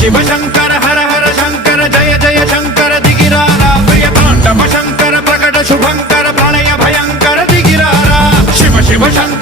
शिव शंकर हर हर शंकर जय जय शंकर दिगिरारा प्रिय तांडव शंकर प्रकट शुभंकर प्रणय भयंकर दिगिरारा शिव शिव शंकर